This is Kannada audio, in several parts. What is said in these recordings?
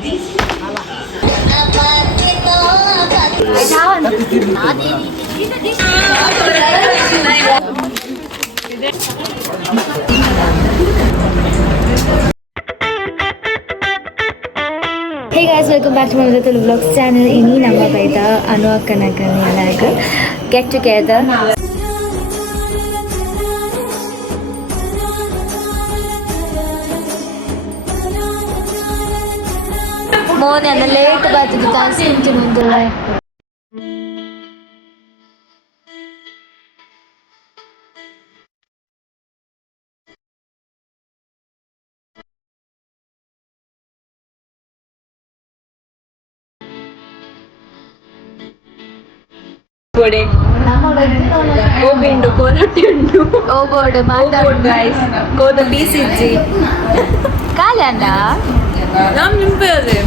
Hey guys, welcome back to my little vlogs channel. Ini nama kita Anu akan lagi get together. Morning and late but the time seemed to be like. Koda BCG. Kalanda. Nam nimpade.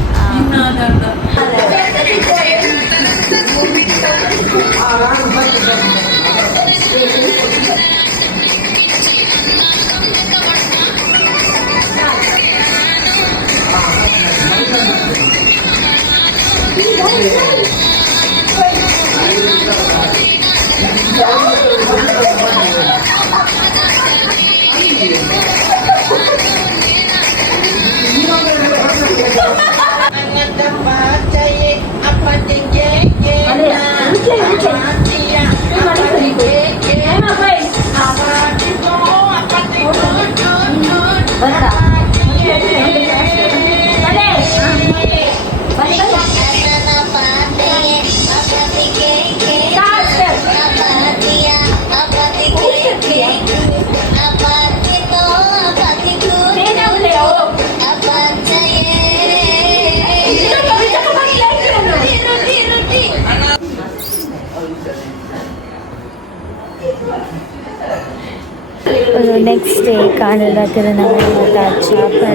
Next day, Canada Tirunavalamata Chapa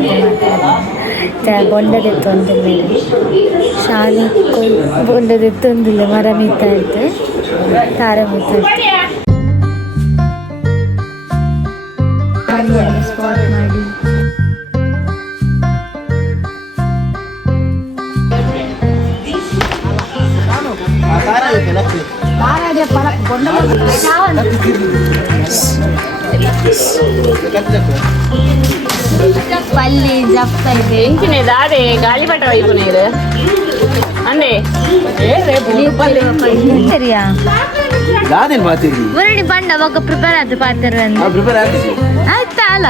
Bonda Tondile Shani Bonda Tondile Maramita Taramita spot Madi. పల్లి జప్తా ಇದೆ ఇంకినే దాడే గాలిపట వైపునేరు అండే ఏ రేపు ಸರಿಯಾ ದಾದೇನ್ ಮಾತಿರಿ ಒರಡಿ ಬಂಡ ಅವಾಗ ಪ್ರಿಪೇರ್ ಆದ್ರೆ ಪಾತ್ರ ಪ್ರಿಪೇರ್ ಆಗ್ತಿಸಿ ಆಯ್ತಾ ಅಲ್ಲ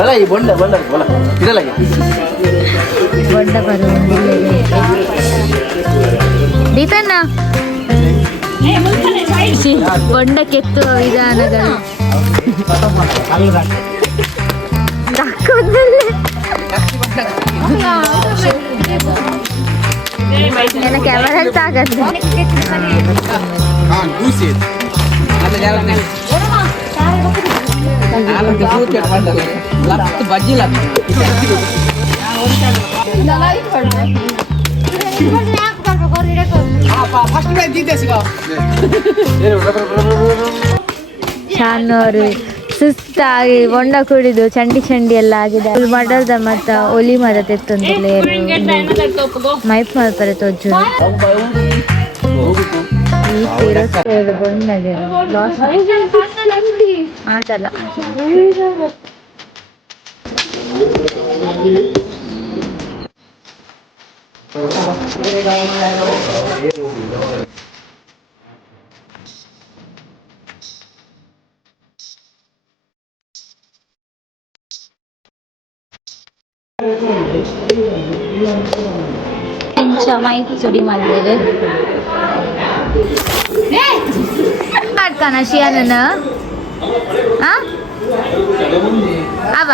ಬಲ ಈ ಬೊಂಡ ಬೊಂಡ ಬಲ ಇದಲ್ಲ ಬೊಂಡ ಬರುವುದಿಲ್ಲ ದೀಪಣ್ಣ ಬೊಂಡ ಕೆತ್ತುವ ವಿಧಾನಗಳು ನನ್ನ ಕ್ಯಾಮರಾ ತಾಗತ್ತೆ ಶಾನೋರು ಸುಸ್ತಾಗಿ ಬೊಂಡ ಕುಡಿದು ಚಂಡಿ ಎಲ್ಲ ಆಗಿದೆ ಮಡಲ್ದ ಮತ್ತ ಒಲಿ ಮರ ತೆತ್ತೊಂದಿಲ್ಲ ಮೈಪ್ ಮಲ್ಪರೆ ತೊಜ್ಜು ಈ ತೀರಸ್ಕೇದು ಬೊಂಡಗೆ ಆಟಲ್ಲ ಮೈಕ್ ಚುಡಿ ಮಾಡಿದ್ದೇವೆ ಮಾಡ್ತಾನ ಶಿಯಾನನ ಅವ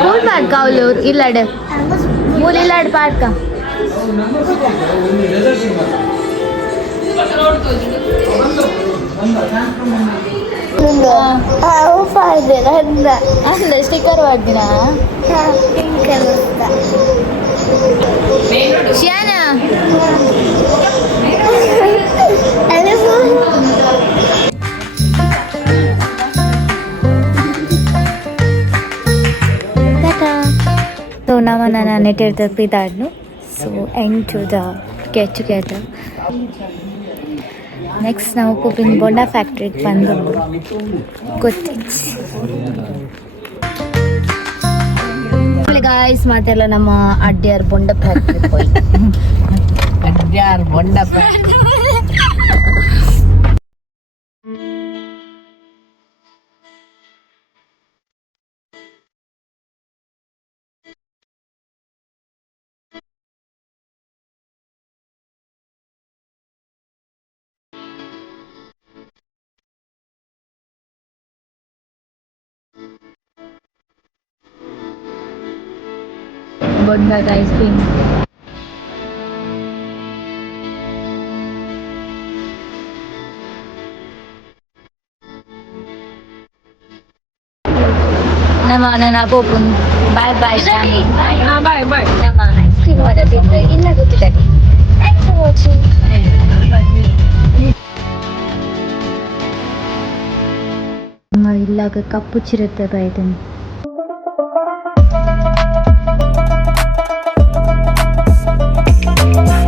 ಮೂಲ್ ಪಾಡ್ಕ ಅವಳು ಇಲ್ಲಾಡು ಮೂಲ್ ಇಲ್ಲಾಡು ಪಾಡ್ಕ ಅಂದ ಸ್ಟಿಕ್ಕರ್ ಮಾಡ್ದಿನ ಶಿಯಾನ ನಮ್ಮನ್ನ ನೆಟ್ಟಿರ್ತಾರೆ ಪ್ರೀತಾಡ್ನು so end to the get together. Next ನಾವು ಪೂಪಿನ ಬೊಂಡ ಫ್ಯಾಕ್ಟ್ರಿಗೆ ಬಂದು ಗೊತ್ತಿತ್ತು ಗಾಯ್ಸ್ ಮಾತೆಲ್ಲ ನಮ್ಮ ಅಡ್ಡಿಯಾರ್ ಬೊಂಡ ಫ್ಯಾಕ್ಟ್ರಿ ಹೋಯ್ ಅಡ್ಯಾರ್ ಬೊಂಡ ಬೊಂಡದ ಐಸ್ ಕ್ರೀಮ್. ನಮ್ಮ ನನ್ನ ಪೋಪುನ್ ಬಾಯ್ ಬಾಯ್ ಶಾಮಿ. ಬಾಯ್ ಬಾಯ್. ನಮ್ಮ ಐಸ್ ಕ್ರೀಮ್ ಓದದಿದ್ರೆ ಇಲ್ಲ ಗೊತ್ತಿಲ್ಲ. Thanks for watching. ಇಲ್ಲಾಗ ಕಪ್ಪು ಚಿರತೆ ಬೈದನು.